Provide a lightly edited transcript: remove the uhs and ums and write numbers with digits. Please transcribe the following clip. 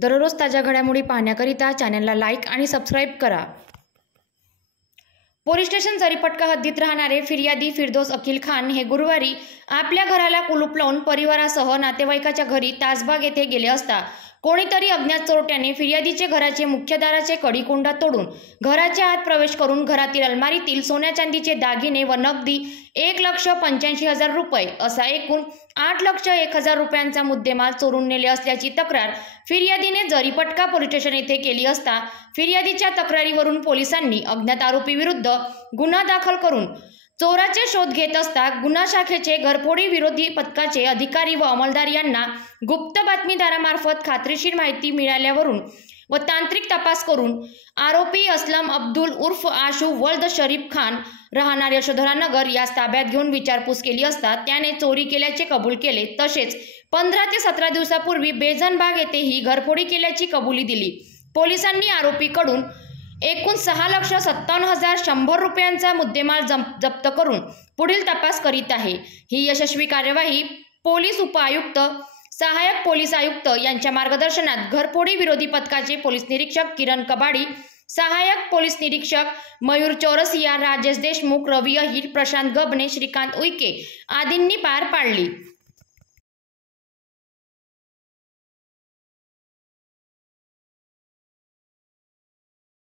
दररोज ताज्या घडामोडी पाहण्याकरिता चॅनलला लाईक आणि सबस्क्राईब करा। पोलीस स्टेशन जरीपटका हद्दीत राहणारे फिर्यादी फिरदौस अकील खान हे गुरुवारी आपल्या घराला कुलूप लावून परिवारासह नातेवाईकाच्या घरी ताजबाग येथे गेले असता कोणीतरी अज्ञात चोरट्याने फिर्यादीचे घराचे मुख्य दाराचे कडी-कोंडा तोडून घराच्या आत प्रवेश करून घरातील अलमारीतील सोन्या चांदीचे दागिने व नगदी 1,85,000 रुपये असा एकूण 8,01,000 रुपयांचा मुद्देमाल चोरून नेले असल्याची तक्रार फिर्यादीने जरीपटका पोलीस स्टेशन येथे केली असता फिर्यादीच्या तक्रारीवरून पोलिसांनी अज्ञात आरोपी विरुद्ध गुन्हा दाखल करून चोराचे शोध घेत असता गुन्हा शाखेचे घरफोडी विरोधी पथकाचे अधिकारी व अंमलदार यांना गुप्त बातमीदारामार्फत खात्रीशीर माहिती मिळाल्यावरून व तांत्रिक तपास करून आरोपी असलम अब्दुल उर्फ आशू वल्द शरीफ खान राहणार यशोधरा नगर यास ताब्यात घेऊन विचारपूस केली असता त्याने चोरी केल्याचे कबूल केले। तसेच 15 ते 17 दिवसापूर्वी बेजनबाग येथेही घरफोडी केल्याची कबुली दिली। पोलिसांनी आरोपीकडून एकूण 6,57,100 रुपयांचा मुद्देमाल जप्त करून पुढील तपास करीत आहे। ही यशस्वी कार्यवाही पोलीस उपआयुक्त सहाय्यक पोलीस आयुक्त यांच्या मार्गदर्शनात घरफोडी विरोधी पथकाचे पोलीस निरीक्षक किरण कबाडी, सहाय्यक पोलीस निरीक्षक मयूर चौरसिया, राजेश देशमुख, रवी अहिर, प्रशांत गबने, श्रीकांत उईके आदींनी पार पाडली।